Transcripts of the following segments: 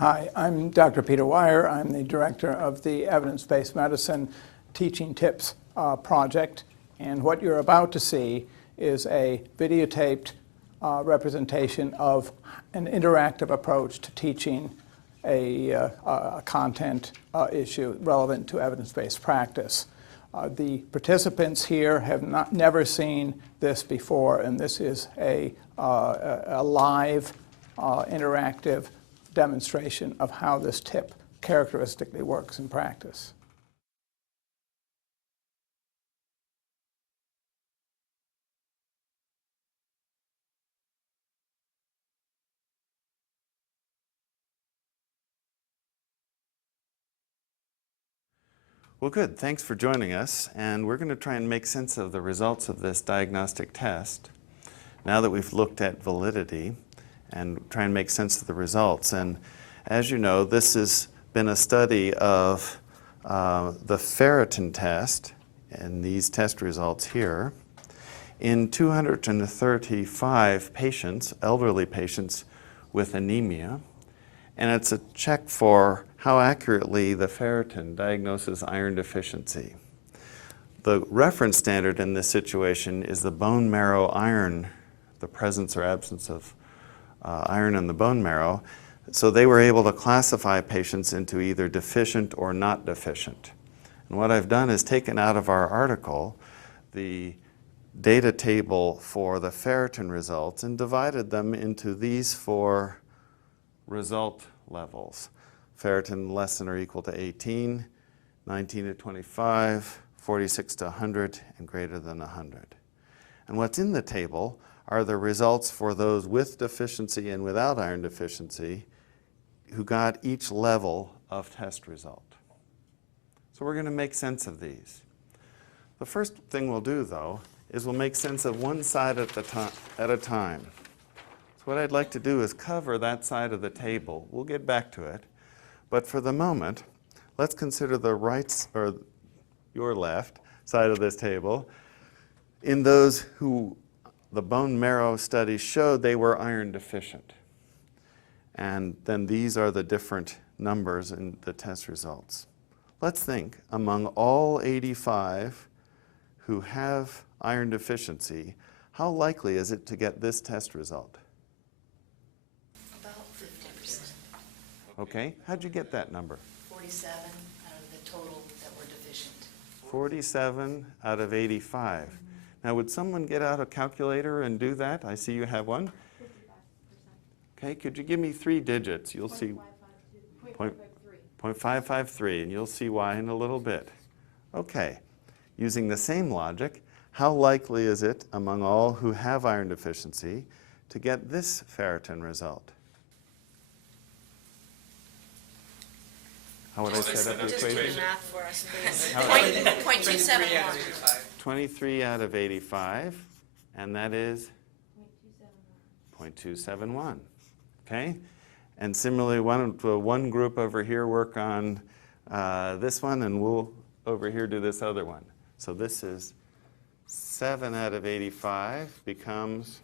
Hi, I'm Dr. Peter Weyer. I'm the director of the Evidence-Based Medicine Teaching Tips project. And what you're about to see is a videotaped representation of an interactive approach to teaching a content issue relevant to evidence-based practice. The participants here have never seen this before, and this is a live, interactive demonstration of how this tip characteristically works in practice. Well, good. Thanks for joining us. And we're going to try and make sense of the results of this diagnostic test now that we've looked at validity and try and make sense of the results. And as you know, this has been a study of the ferritin test and these test results here in 235 patients, elderly patients with anemia. And it's a check for how accurately the ferritin diagnoses iron deficiency. The reference standard in this situation is the bone marrow iron, the presence or absence of iron in the bone marrow. So they were able to classify patients into either deficient or not deficient. And what I've done is taken out of our article the data table for the ferritin results and divided them into these four result levels. Ferritin less than or equal to 18, 19 to 25, 46 to 100, and greater than 100. And what's in the table are the results for those with deficiency and without iron deficiency who got each level of test result. So we're going to make sense of these. The first thing we'll do, though, is we'll make sense of one side at a time. So what I'd like to do is cover that side of the table. We'll get back to it. But for the moment, let's consider the right, or your left, side of this table. In those who the bone marrow study showed they were iron deficient. And then these are the different numbers in the test results. Let's think, among all 85 who have iron deficiency, how likely is it to get this test result? About 50%. Okay, how'd you get that number? 47 out of the total that were deficient. 47 out of 85. Now, would someone get out a calculator and do that? I see you have one. 55%. Okay, could you give me three digits? You'll see 0.553, and you'll see why in a little bit. Okay, using the same logic, how likely is it among all who have iron deficiency to get this ferritin result? How would I set up the Just do equation? the math for us, please. How- 0.271. 23 out of 85, and that is 0.271. Okay? And similarly, one group over here work on this one, and we'll over here do this other one. So this is 7 out of 85 becomes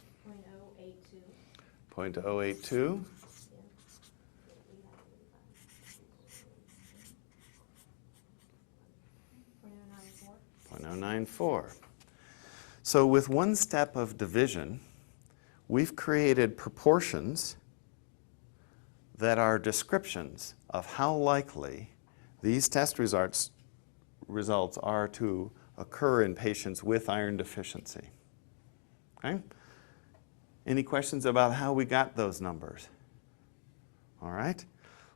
0.082. 0.094. So with one step of division, we've created proportions that are descriptions of how likely these test results are to occur in patients with iron deficiency. Okay? Any questions about how we got those numbers? All right.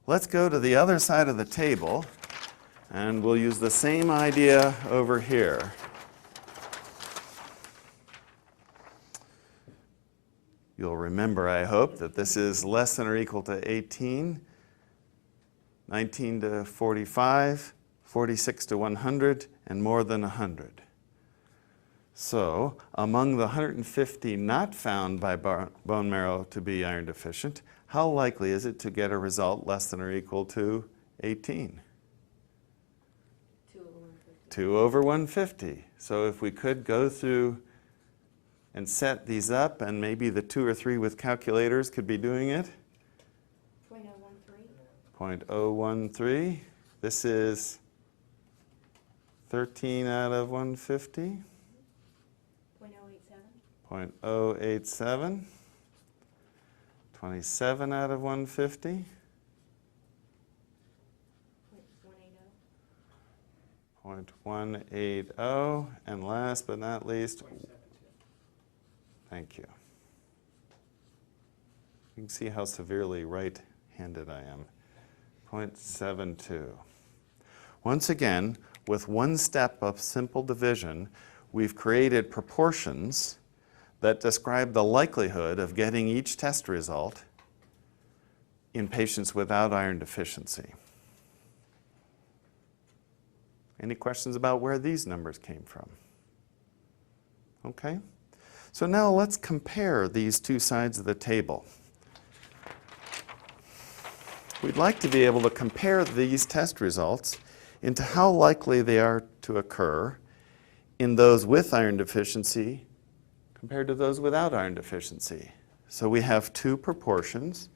Let's go to the other side of the table, and we'll use the same idea over here. You'll remember, I hope, that this is less than or equal to 18, 19 to 45, 46 to 100, and more than 100. So, among the 150 not found by bone marrow to be iron deficient, how likely is it to get a result less than or equal to 18? 2 over 150. So if we could go through and set these up, and maybe the 2 or 3 with calculators could be doing it. 23 .013. This is 13 out of 150. 0.087. 27 out of 150. 0.180. And last but not least, thank you. You can see how severely right-handed I am. 0.72. Once again, with one step of simple division, we've created proportions that describe the likelihood of getting each test result in patients without iron deficiency. Any questions about where these numbers came from? Okay. So now let's compare these two sides of the table. We'd like to be able to compare these test results into how likely they are to occur in those with iron deficiency compared to those without iron deficiency. So we have two proportions,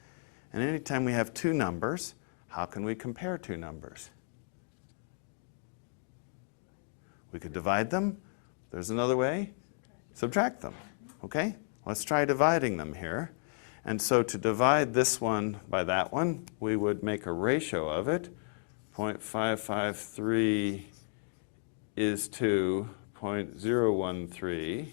and anytime we have two numbers, how can we compare two numbers? We could divide them. There's another way. Subtract them. Okay? Let's try dividing them here. And so to divide this one by that one, we would make a ratio of it. 0.553 is to 0.013,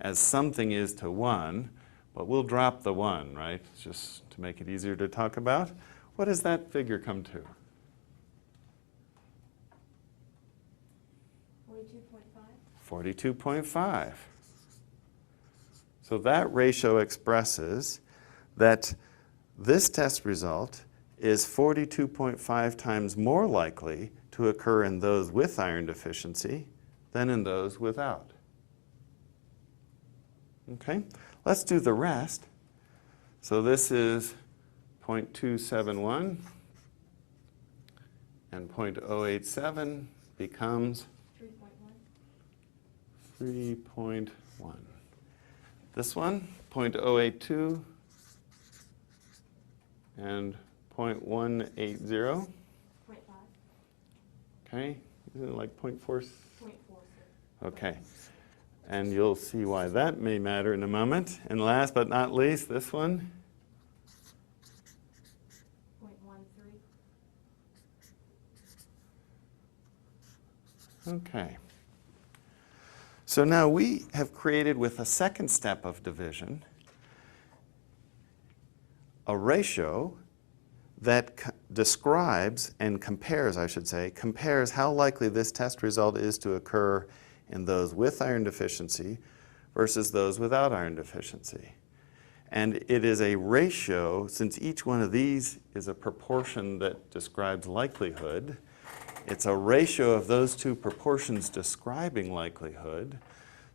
as something is to 1, but we'll drop the 1, right, just to make it easier to talk about. What does that figure come to? 42.5. So that ratio expresses that this test result is 42.5 times more likely to occur in those with iron deficiency than in those without. Okay, let's do the rest. So this is 0.271, and 0.087 becomes 3.1. This one, 0.082 and 0.180. Okay, isn't it like 0.4? Okay, and you'll see why that may matter in a moment. And last but not least, this one. 0.13. Okay. So now we have created, with a second step of division, a ratio that describes and compares, I should say, compares how likely this test result is to occur in those with iron deficiency versus those without iron deficiency. And it is a ratio, since each one of these is a proportion that describes likelihood, it's a ratio of those two proportions describing likelihood.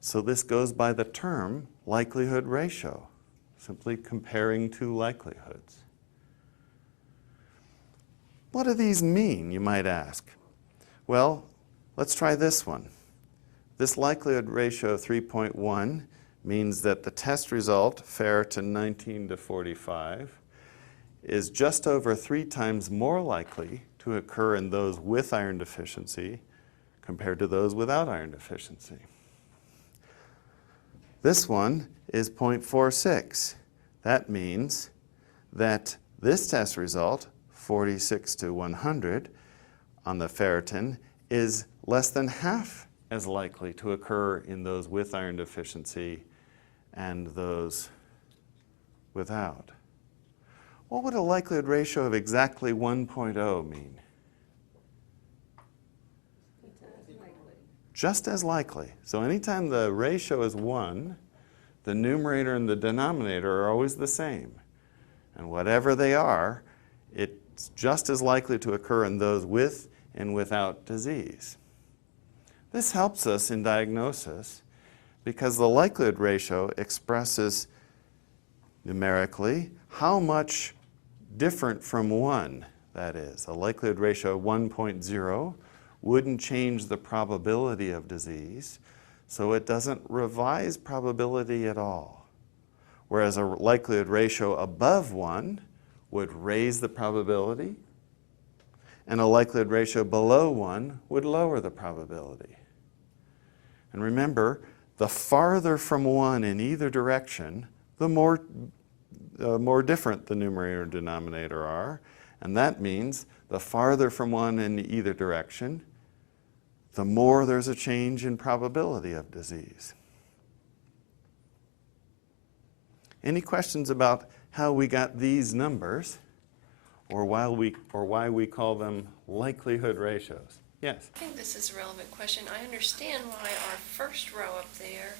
So this goes by the term likelihood ratio, simply comparing two likelihoods. What do these mean, you might ask? Well, let's try this one. This likelihood ratio of 3.1 means that the test result, ferritin 19 to 45, is just over 3 times more likely to occur in those with iron deficiency compared to those without iron deficiency. This one is 0.46. That means that this test result, 46 to 100 on the ferritin, is less than half as likely to occur in those with iron deficiency and those without. What would a likelihood ratio of exactly 1.0 mean? Just as likely. So anytime the ratio is 1, the numerator and the denominator are always the same. And whatever they are, it's just as likely to occur in those with and without disease. This helps us in diagnosis because the likelihood ratio expresses numerically how much different from 1 that is. A likelihood ratio of 1.0 wouldn't change the probability of disease, so it doesn't revise probability at all. Whereas a likelihood ratio above 1 would raise the probability, and a likelihood ratio below 1 would lower the probability. And remember, the farther from 1 in either direction, the more different the numerator and denominator are. And that means the farther from 1 in either direction, the more there's a change in probability of disease. Any questions about how we got these numbers, or why we call them likelihood ratios? Yes? I think this is a relevant question. I understand why our first row up there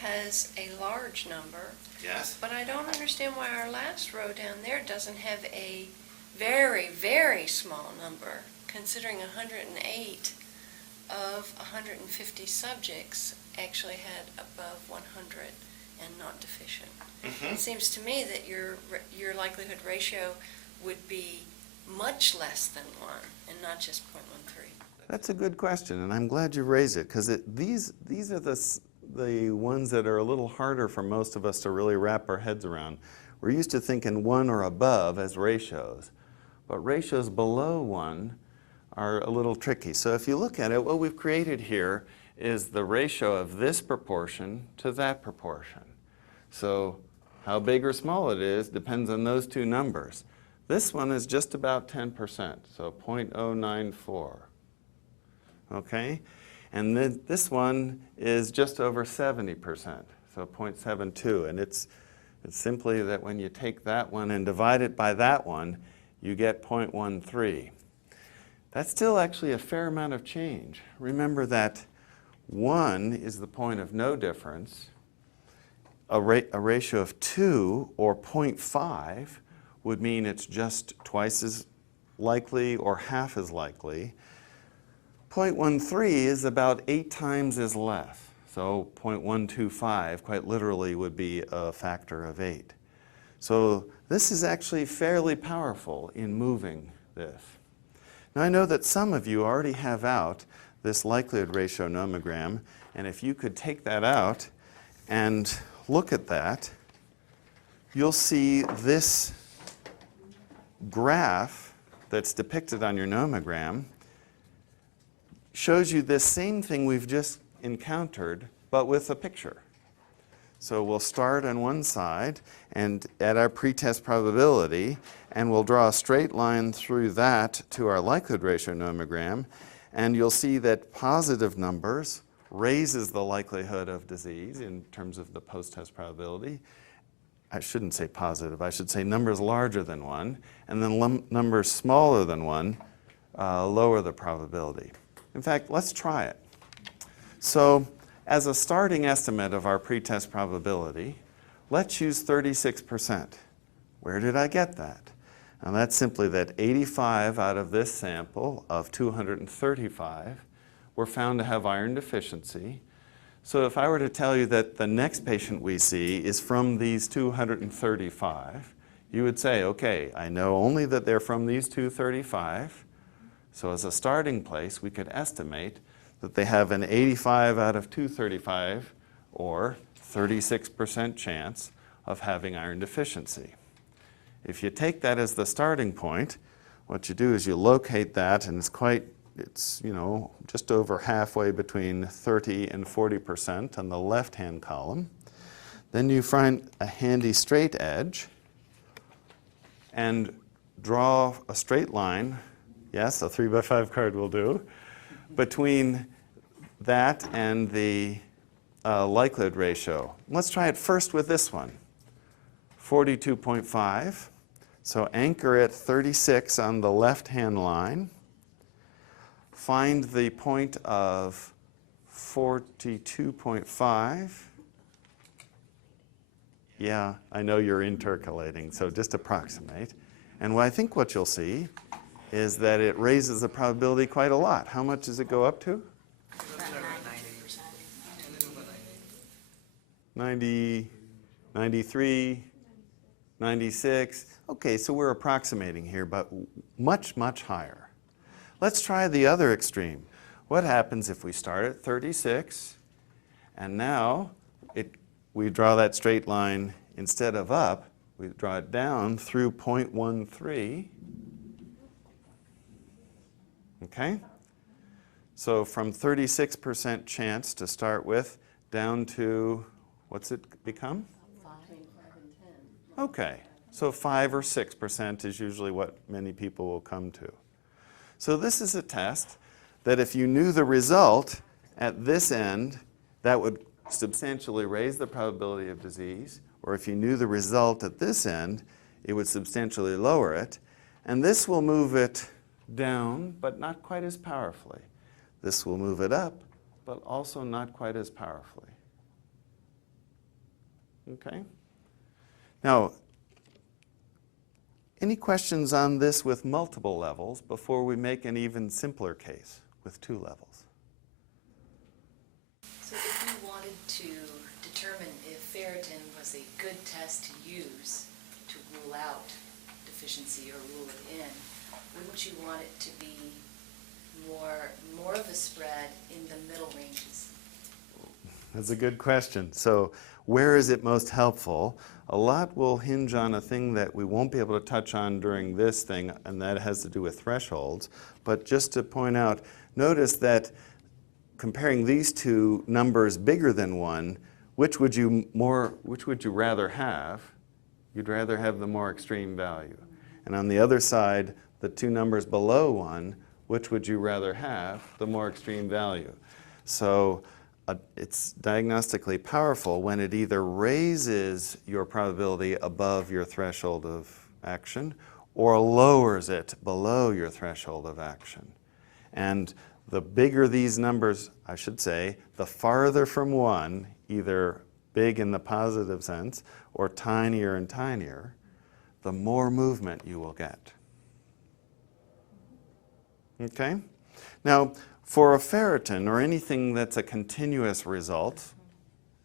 has a large number, Yes. but I don't understand why our last row down there doesn't have a very, very small number, considering 108 of 150 subjects actually had above 100 and not deficient. It seems to me that your likelihood ratio would be much less than 1 and not just 0.13. That's a good question, and I'm glad you raised it, because these are the ones that are a little harder for most of us to really wrap our heads around. We're used to thinking 1 or above as ratios, but ratios below 1 are a little tricky. So if you look at it, what we've created here is the ratio of this proportion to that proportion. So how big or small it is depends on those two numbers. This one is just about 10%, so 0.094. Okay? And then this one is just over 70%, so 0.72. And it's simply that when you take that one and divide it by that one, you get 0.13. That's still actually a fair amount of change. Remember that 1 is the point of no difference. A ratio of 2, or 0.5, would mean it's just twice as likely or half as likely. 0.13 is about 8 times as less. So 0.125 quite literally would be a factor of 8. So this is actually fairly powerful in moving this. Now I know that some of you already have out this likelihood ratio nomogram, and if you could take that out and look at that, you'll see this graph that's depicted on your nomogram shows you this same thing we've just encountered, but with a picture. So we'll start on one side and at our pretest probability, and we'll draw a straight line through that to our likelihood ratio nomogram, and you'll see that positive numbers raises the likelihood of disease in terms of the post-test probability. I shouldn't say positive, I should say numbers larger than 1, and then numbers smaller than 1 lower the probability. In fact, let's try it. So as a starting estimate of our pretest probability, let's use 36%. Where did I get that? And that's simply that 85 out of this sample of 235 were found to have iron deficiency. So if I were to tell you that the next patient we see is from these 235, you would say, okay, I know only that they're from these 235. So as a starting place, we could estimate that they have an 85 out of 235, or 36% chance of having iron deficiency. If you take that as the starting point, what you do is you locate that, and it's just over halfway between 30 and 40% on the left-hand column. Then you find a handy straight edge and draw a straight line. Yes, a 3x5 card will do. Between that and the likelihood ratio. Let's try it first with this one, 42.5. So anchor at 36 on the left-hand line. Find the point of 42.5. Yeah, I know you're intercalating, so just approximate. And I think what you'll see is that it raises the probability quite a lot. How much does it go up to? 90, 93, 96. Okay, so we're approximating here, but much, much higher. Let's try the other extreme. What happens if we start at 36, and now we draw that straight line, instead of up, we draw it down through 0.13. Okay? So from 36% chance to start with, down to, what's it become? 5 and 10. Okay, so 5 or 6% is usually what many people will come to. So this is a test that if you knew the result at this end, that would substantially raise the probability of disease, or if you knew the result at this end, it would substantially lower it. And this will move it down, but not quite as powerfully. This will move it up, but also not quite as powerfully. Okay? Now, any questions on this with multiple levels before we make an even simpler case with 2 levels? So if you wanted to determine if ferritin was a good test to use to rule out deficiency or rule it in, wouldn't you want it to be more of a spread in the middle ranges? That's a good question. So where is it most helpful? A lot will hinge on a thing that we won't be able to touch on during this thing, and that has to do with thresholds. But just to point out, notice that comparing these two numbers bigger than 1, which would you rather have? You'd rather have the more extreme value. And on the other side, the 2 numbers below 1, which would you rather have? The more extreme value. So it's diagnostically powerful when it either raises your probability above your threshold of action or lowers it below your threshold of action. And the bigger these numbers, I should say, the farther from 1, either big in the positive sense or tinier and tinier, the more movement you will get. Okay? Now, for a ferritin or anything that's a continuous result,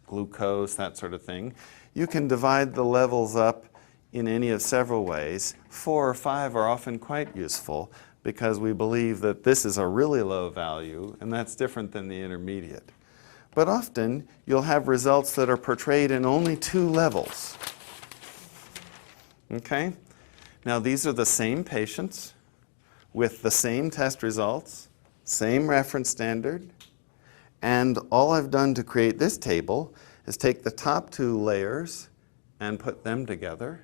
glucose, that sort of thing, you can divide the levels up in any of several ways. 4 or 5 are often quite useful because we believe that this is a really low value, and that's different than the intermediate. But often, you'll have results that are portrayed in only 2 levels. Okay? Now, these are the same patients with the same test results, same reference standard, and all I've done to create this table is take the top 2 layers and put them together,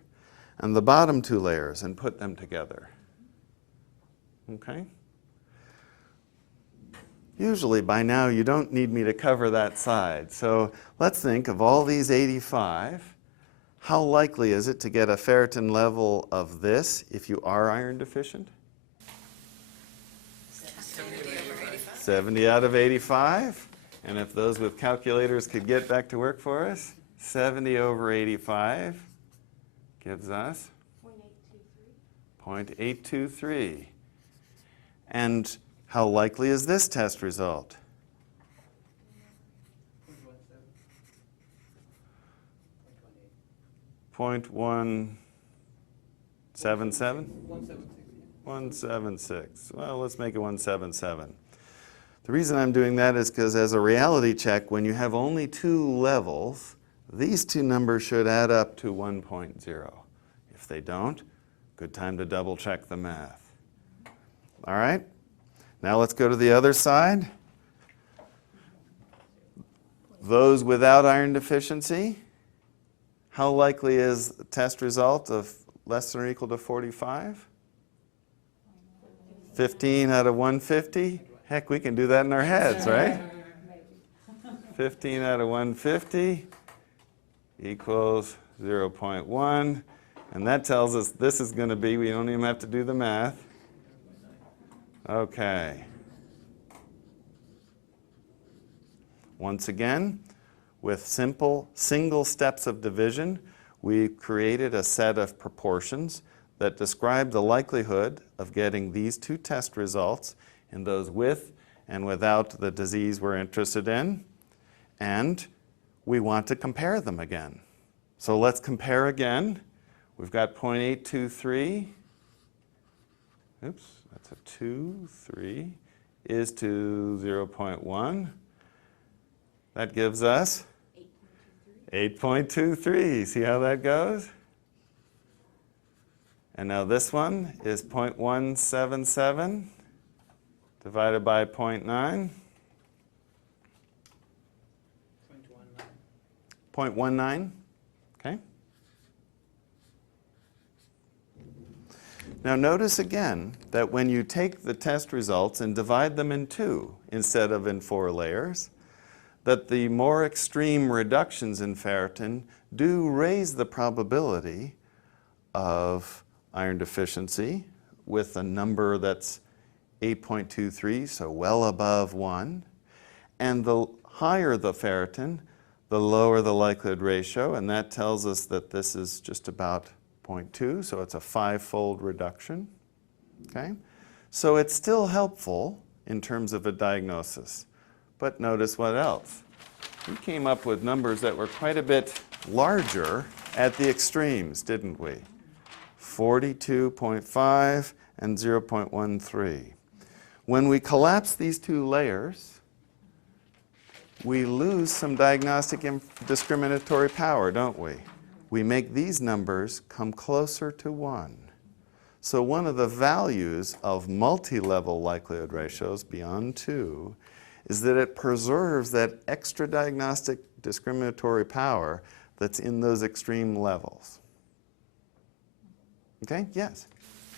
and the bottom 2 layers and put them together. Okay? Usually by now you don't need me to cover that side. So let's think of all these 85. How likely is it to get a ferritin level of this if you are iron deficient? 70 out of 85. And if those with calculators could get back to work for us, 70 over 85 gives us 0.823. And how likely is this test result? 0.177? 176. Well, let's make it 177. The reason I'm doing that is because as a reality check, when you have only 2 levels, these 2 numbers should add up to 1.0. If they don't, good time to double check the math. All right? Now let's go to the other side. Those without iron deficiency, how likely is the test result of less than or equal to 45? 15 out of 150? Heck, we can do that in our heads, right? 15 out of 150 equals 0.1. And that tells us this is going to be, we don't even have to do the math. Okay. Once again, with simple single steps of division, we created a set of proportions that describe the likelihood of getting these 2 test results in those with and without the disease we're interested in. And we want to compare them again. So let's compare again. We've got 0.823. Oops, that's a 2, 3 is to 0.1. That gives us 8.23. See how that goes? And now this one is 0.177 divided by 0.9. 0.19, okay? Now notice again that when you take the test results and divide them in 2 instead of in 4 layers, that the more extreme reductions in ferritin do raise the probability of iron deficiency with a number that's 8.23, so well above 1. And the higher the ferritin, the lower the likelihood ratio, and that tells us that this is just about 0.2, so it's a 5-fold reduction. Okay? So it's still helpful in terms of a diagnosis. But notice what else. We came up with numbers that were quite a bit larger at the extremes, didn't we? 42.5 and 0.13. When we collapse these 2 layers, we lose some diagnostic discriminatory power, don't we? We make these numbers come closer to 1. So one of the values of multi-level likelihood ratios beyond 2 is that it preserves that extra diagnostic discriminatory power that's in those extreme levels. Okay? Yes?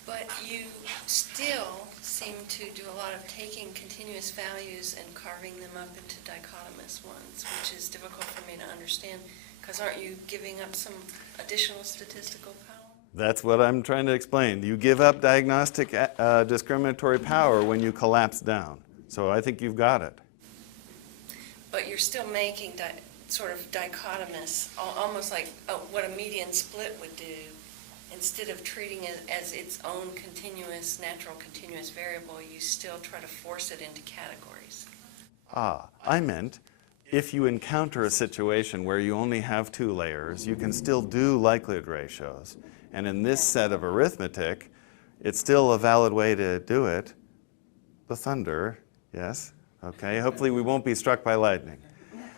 But you still seem to do a lot of taking continuous values and carving them up into dichotomous ones, which is difficult for me to understand, because aren't you giving up some additional statistical power? That's what I'm trying to explain. You give up diagnostic discriminatory power when you collapse down. So I think you've got it. But you're still making sort of dichotomous, almost like what a median split would do. Instead of treating it as its own continuous, natural continuous variable, you still try to force it into categories. I meant if you encounter a situation where you only have 2 layers, you can still do likelihood ratios. And in this set of arithmetic, it's still a valid way to do it. The thunder, yes, okay. Hopefully we won't be struck by lightning.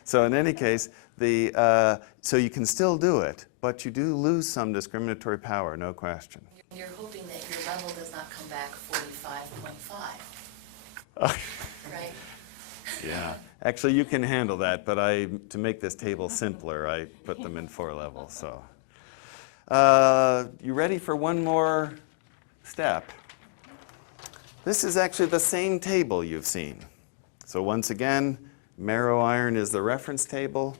So in any case, so you can still do it, but you do lose some discriminatory power, no question. You're hoping that your level does not come back 45.5, right? Yeah. Actually, you can handle that, but to make this table simpler, I put them in 4 levels. So, you ready for one more step? This is actually the same table you've seen. So once again, marrow iron is the reference table.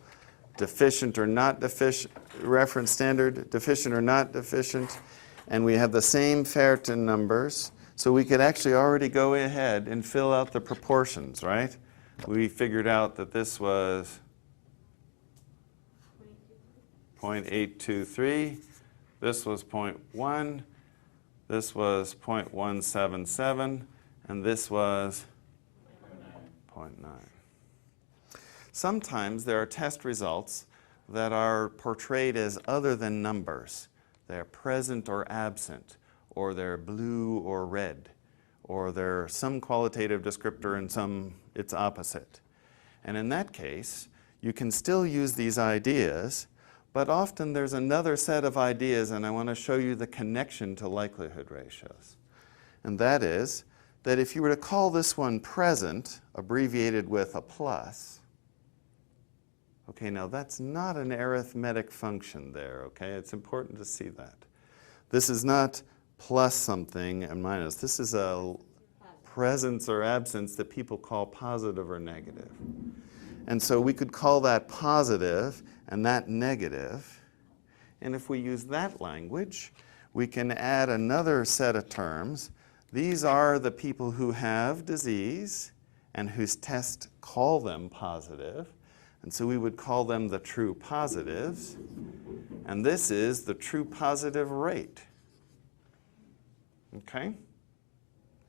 Deficient or not deficient, reference standard, deficient or not deficient. And we have the same ferritin numbers. So we could actually already go ahead and fill out the proportions, right? We figured out that this was 0.823, this was 0.1, this was 0.177, and this was 0.9. Sometimes there are test results that are portrayed as other than numbers. They're present or absent, or they're blue or red, or they're some qualitative descriptor and some its opposite. And in that case, you can still use these ideas, but often there's another set of ideas, and I want to show you the connection to likelihood ratios. And that is that if you were to call this one present, abbreviated with a plus, okay, now that's not an arithmetic function there, okay? It's important to see that. This is not plus something and minus. This is a presence or absence that people call positive or negative. And so we could call that positive and that negative. And if we use that language, we can add another set of terms. These are the people who have disease and whose tests call them positive. And so we would call them the true positives. And this is the true positive rate. Okay?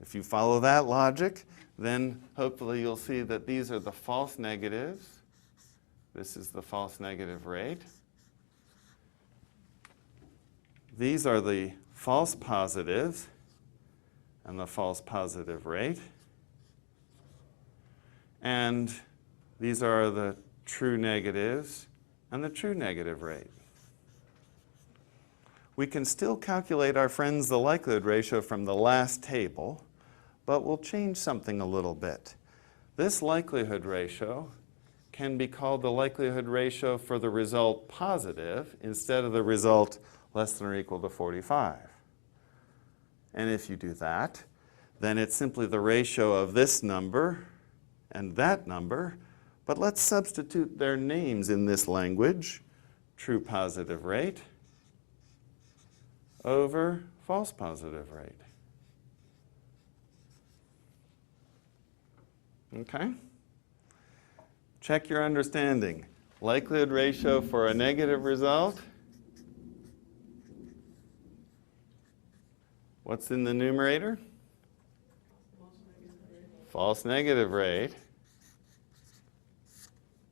If you follow that logic, then hopefully you'll see that these are the false negatives. This is the false negative rate. These are the false positives and the false positive rate. And these are the true negatives and the true negative rate. we can still calculate our friends the likelihood ratio from the last table, but we'll change something a little bit. This likelihood ratio can be called the likelihood ratio for the result positive instead of the result less than or equal to 45. And if you do that, then it's simply the ratio of this number and that number, but let's substitute their names in this language, true positive rate over false positive rate. Okay? Check your understanding. Likelihood ratio for a negative result. What's in the numerator? False negative rate.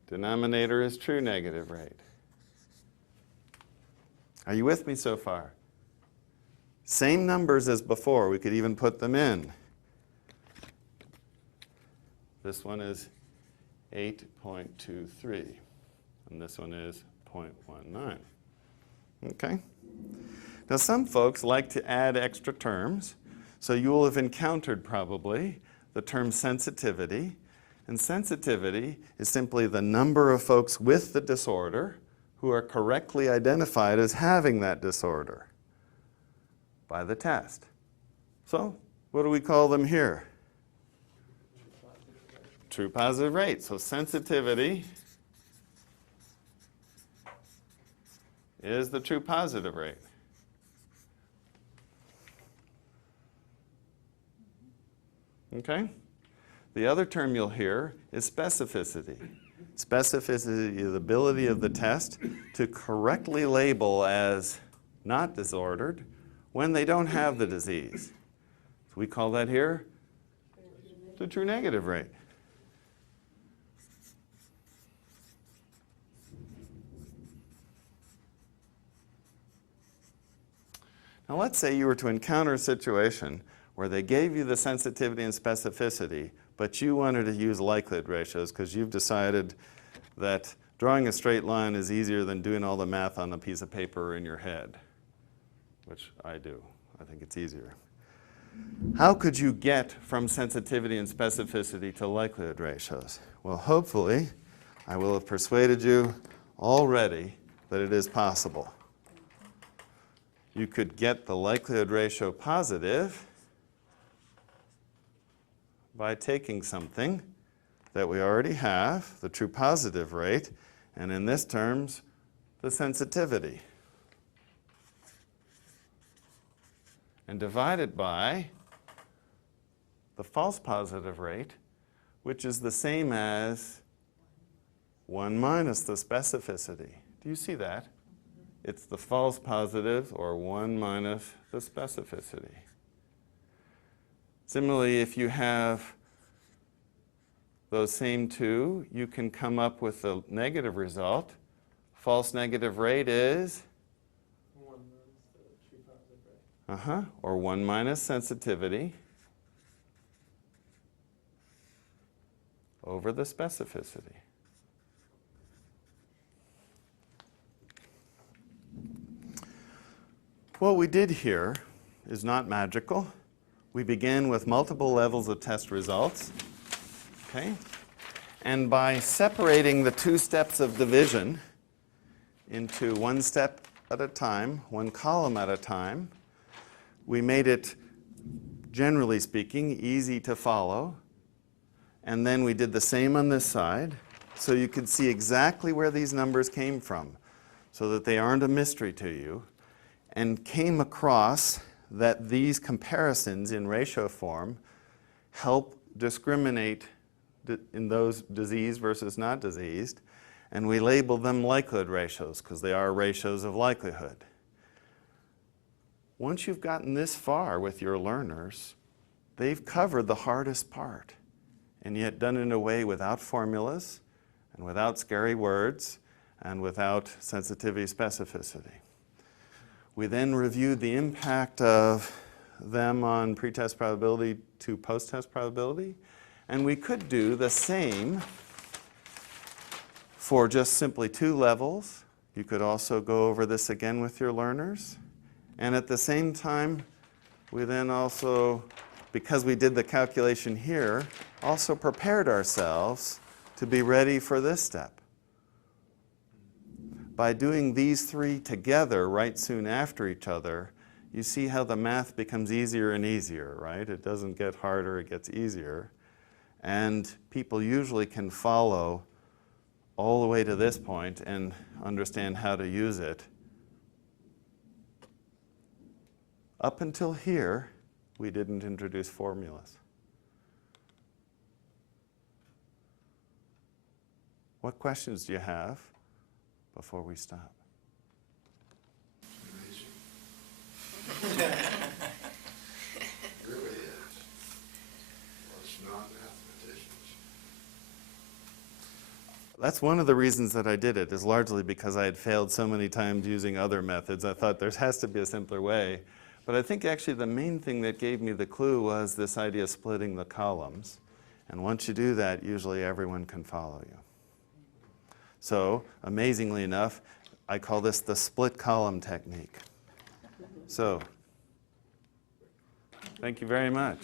Denominator is true negative rate. Are you with me so far? Same numbers as before. We could even put them in. This one is 8.23, and this one is 0.19. Okay? Now some folks like to add extra terms, so you will have encountered probably the term sensitivity, and sensitivity is simply the number of folks with the disorder who are correctly identified as having that disorder by the test. So what do we call them here? True positive rate. So sensitivity is the true positive rate. Okay? The other term you'll hear is specificity. Specificity is the ability of the test to correctly label as not disordered when they don't have the disease. So we call that here the true negative rate. Now let's say you were to encounter a situation where they gave you the sensitivity and specificity, but you wanted to use likelihood ratios because you've decided that drawing a straight line is easier than doing all the math on a piece of paper in your head, which I do. I think it's easier. How could you get from sensitivity and specificity to likelihood ratios? Well, hopefully, I will have persuaded you already that it is possible. You could get the likelihood ratio positive by taking something that we already have, the true positive rate, and in this terms, the sensitivity, and divide it by the false positive rate, which is the same as 1 minus the specificity. Do you see that? It's the false positive, or 1 minus the specificity. Similarly, if you have those same two, you can come up with a negative result. False negative rate is? 1 minus the true positive rate. Or 1 minus sensitivity over the specificity. What we did here is not magical. We began with multiple levels of test results. Okay? And by separating the two steps of division into one step at a time, one column at a time, we made it, generally speaking, easy to follow. And then we did the same on this side, so you could see exactly where these numbers came from, so that they aren't a mystery to you, and came across that these comparisons in ratio form help discriminate in those diseased versus not diseased, and we label them likelihood ratios because they are ratios of likelihood. Once you've gotten this far with your learners, they've covered the hardest part, and yet done it in a way without formulas, and without scary words, and without sensitivity specificity. We then reviewed the impact of them on pretest probability to post-test probability, and we could do the same for just simply 2 levels. You could also go over this again with your learners, And at the same time, we then also, because we did the calculation here, also prepared ourselves to be ready for this step. By doing these three together right soon after each other, you see how the math becomes easier and easier, right? It doesn't get harder, it gets easier. And people usually can follow all the way to this point and understand how to use it. Up until here, we didn't introduce formulas. What questions do you have before we stop? Amazing. It really is. Well, it's not mathematicians. That's one of the reasons that I did it, is largely because I had failed so many times using other methods. I thought there has to be a simpler way. But I think actually the main thing that gave me the clue was this idea of splitting the columns. And once you do that, usually everyone can follow you. So, amazingly enough, I call this the split column technique. So, thank you very much.